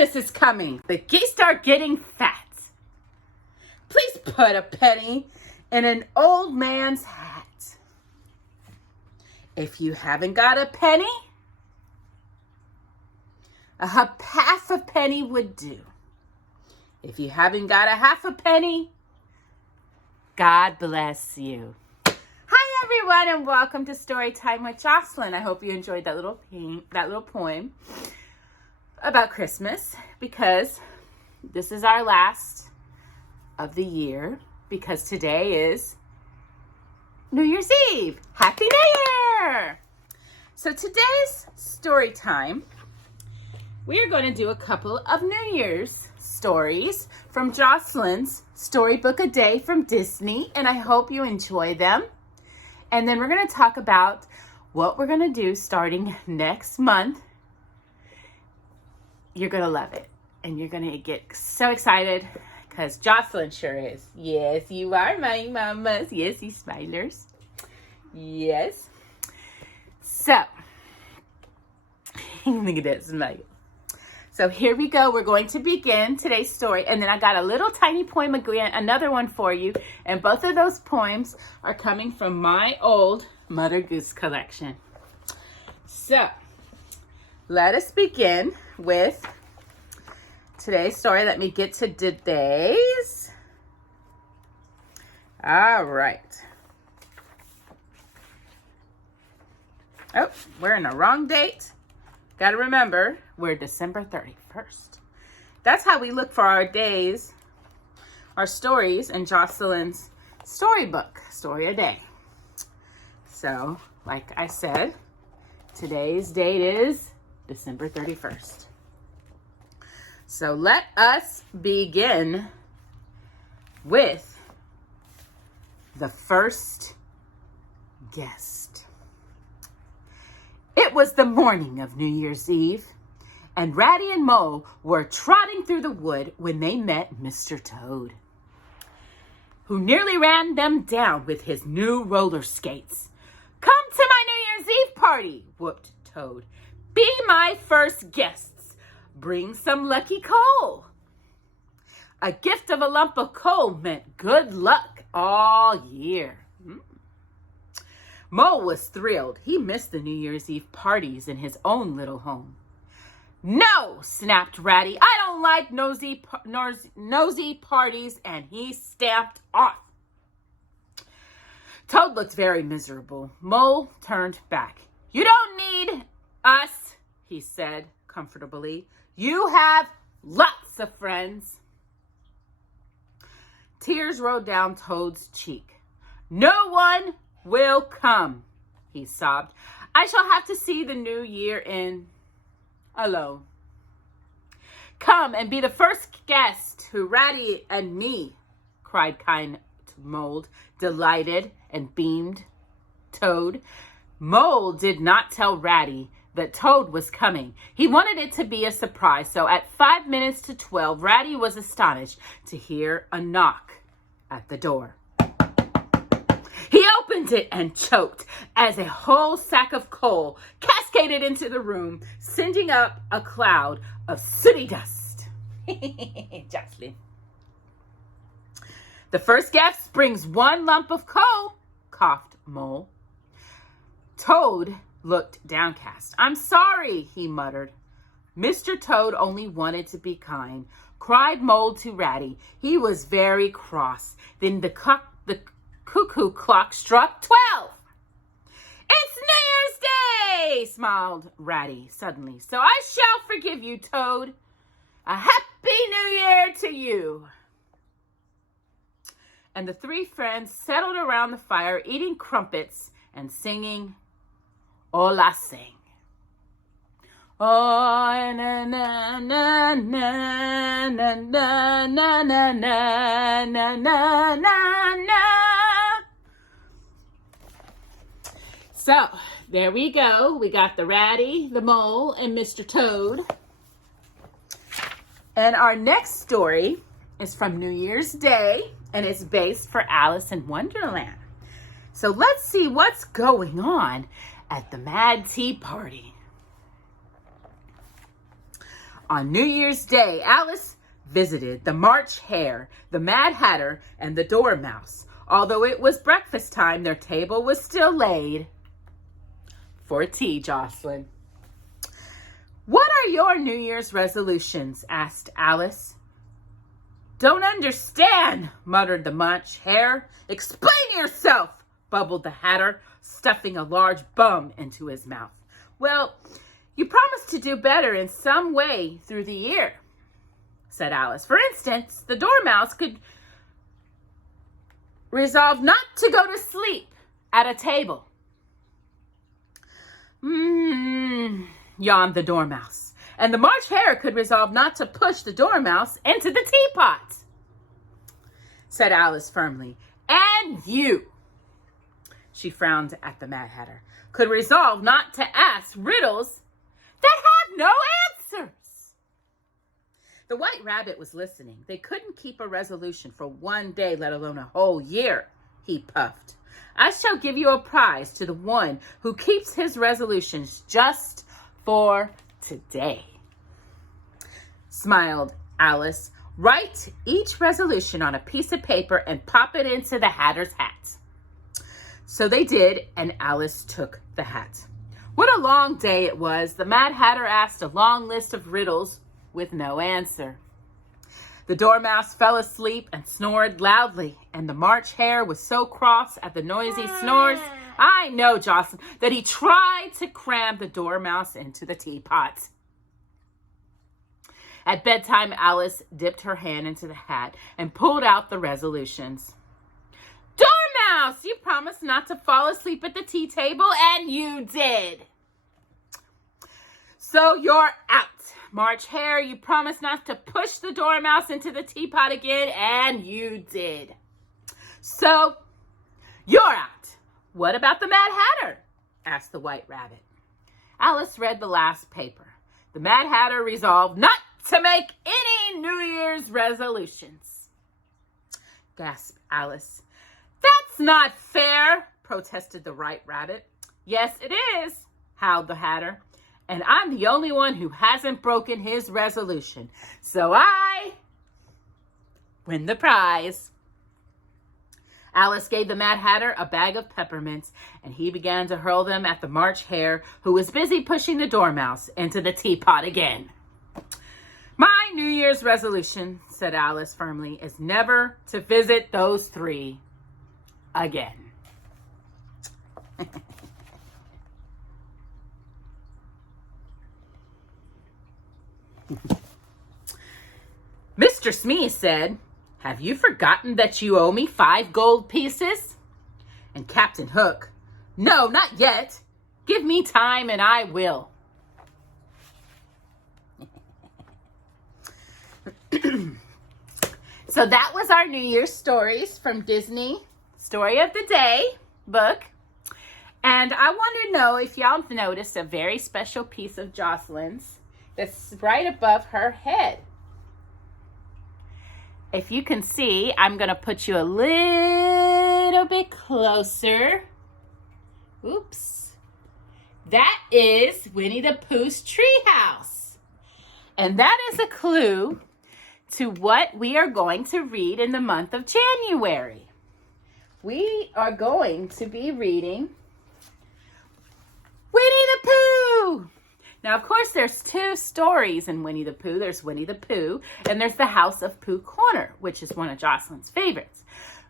Christmas is coming. The geese are getting fat. Please put a penny in an old man's hat. If you haven't got a penny, a half a penny would do. If you haven't got a half a penny, God bless you. Hi everyone, and welcome to Storytime with Jocelyn. I hope you enjoyed that little poem about Christmas, because this is our last of the year, because today is New Year's Eve. Happy New Year! So today's story time, we are going to do a couple of New Year's stories from Jocelyn's Storybook a Day from Disney, and I hope you enjoy them. And then we're going to talk about what we're going to do starting next month. You're going to love it, and you're going to get so excited, because Jocelyn sure is. Yes, you are, my mamas. Yes, you smilers. Yes. So, look at that smile. So here we go. We're going to begin today's story. And then I got a little tiny poem again, another one for you. And both of those poems are coming from my old Mother Goose collection. So let us begin with today's story. Let me get to today's. All right. Oh, we're in the wrong date. Got to remember, we're December 31st. That's how we look for our days, our stories in Jocelyn's storybook, Storyaday. So, like I said, today's date is December 31st. So let us begin with the first guest. It was the morning of New Year's Eve, and Ratty and Mole were trotting through the wood when they met Mr. Toad, who nearly ran them down with his new roller skates. "Come to my New Year's Eve party," whooped Toad. "Be my first guests. Bring some lucky coal." A gift of a lump of coal meant good luck all year. Mole was thrilled. He missed the New Year's Eve parties in his own little home. "No," snapped Ratty. "I don't like nosy parties," and he stamped off. Toad looked very miserable. Mole turned back. "You don't need us," he said comfortably. "You have lots of friends." Tears rolled down Toad's cheek. "No one will come," he sobbed. "I shall have to see the new year in alone." "Come and be the first guest to Ratty and me," cried kind Mole, delighted and beamed Toad. Mole did not tell Ratty that Toad was coming. He wanted it to be a surprise, so at 5 minutes to 12, Ratty was astonished to hear a knock at the door. He opened it and choked as a whole sack of coal cascaded into the room, sending up a cloud of sooty dust. Jocelyn. "The first guest brings one lump of coal," coughed Mole. Toad looked downcast. "I'm sorry," he muttered. "Mr. Toad only wanted to be kind," cried Mole to Ratty. He was very cross. Then the cuckoo clock struck 12. "It's New Year's Day," smiled Ratty suddenly. "So I shall forgive you, Toad. A happy New Year to you." And the three friends settled around the fire, eating crumpets and singing "Ola Sing." Oh, na na na na na na na na na na na na. So, there we go. We got the Ratty, the Mole, and Mr. Toad. And our next story is from New Year's Day, and it's based for Alice in Wonderland. So let's see what's going on at the Mad Tea Party. On New Year's Day, Alice visited the March Hare, the Mad Hatter, and the Dormouse. Although it was breakfast time, their table was still laid for tea, Jocelyn. "What are your New Year's resolutions?" asked Alice. "Don't understand," muttered the March Hare. "Explain yourself," bubbled the Hatter, stuffing a large bum into his mouth. "Well, you promised to do better in some way through the year," said Alice. "For instance, the Dormouse could resolve not to go to sleep at a table." Yawned the Dormouse. "And the March Hare could resolve not to push the Dormouse into the teapot," said Alice firmly. "And you," she frowned at the Mad Hatter, "could resolve not to ask riddles that have no answers." The White Rabbit was listening. "They couldn't keep a resolution for one day, let alone a whole year," he puffed. "I shall give you a prize to the one who keeps his resolutions just for today," smiled Alice. "Write each resolution on a piece of paper and pop it into the Hatter's hat." So they did, and Alice took the hat. What a long day it was. The Mad Hatter asked a long list of riddles with no answer. The Dormouse fell asleep and snored loudly, and the March Hare was so cross at the noisy snores, I know, Jocelyn, that he tried to cram the Dormouse into the teapot. At bedtime, Alice dipped her hand into the hat and pulled out the resolutions. "Dormouse, you promised not to fall asleep at the tea table, and you did. So you're out. March Hare, you promised not to push the Dormouse into the teapot again, and you did. So you're out. What about the Mad Hatter?" asked the White Rabbit. Alice read the last paper. The Mad Hatter resolved not to make any New Year's resolutions. Gasped Alice. "That's not fair," protested the White Rabbit. "Yes, it is," howled the Hatter. "And I'm the only one who hasn't broken his resolution. So I win the prize." Alice gave the Mad Hatter a bag of peppermints, and he began to hurl them at the March Hare, who was busy pushing the Dormouse into the teapot again. "My New Year's resolution," said Alice firmly, "is never to visit those three again." Mr. Smee said, "Have you forgotten that you owe me 5 gold pieces?" And Captain Hook, "No, not yet. Give me time and I will." So that was our New Year's stories from Disney Story of the Day book. And I want to know if y'all noticed a very special piece of Jocelyn's that's right above her head. If you can see, I'm going to put you a little bit closer. Oops. That is Winnie the Pooh's treehouse. And that is a clue to what we are going to read in the month of January. We are going to be reading Winnie the Pooh. Now, of course, there's 2 stories in Winnie the Pooh. There's Winnie the Pooh, and there's the House of Pooh Corner, which is one of Jocelyn's favorites.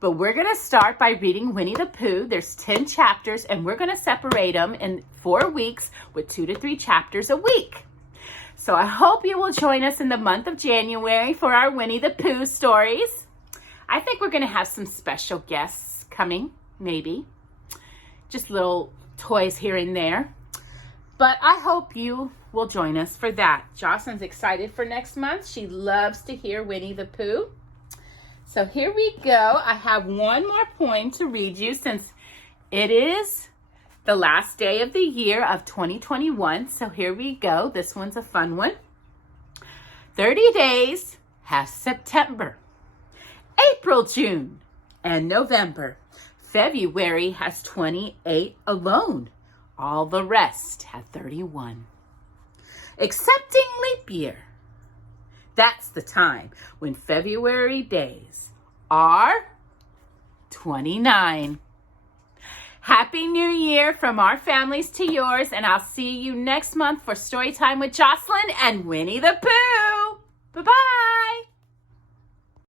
But we're going to start by reading Winnie the Pooh. There's 10 chapters, and we're going to separate them in 4 weeks with 2 to 3 chapters a week. So I hope you will join us in the month of January for our Winnie the Pooh stories. I think we're going to have some special guests coming, maybe. Just little toys here and there. But I hope you will join us for that. Jocelyn's excited for next month. She loves to hear Winnie the Pooh. So here we go. I have one more poem to read you since it is the last day of the year of 2021. So here we go. This one's a fun one. 30 days has September, April, June, and November. February has 28 alone. All the rest have 31. Excepting leap year, That's the time when February days are 29. Happy New Year from our families to yours, and I'll see you next month for Storytime with Jocelyn and Winnie the Pooh. Bye-bye.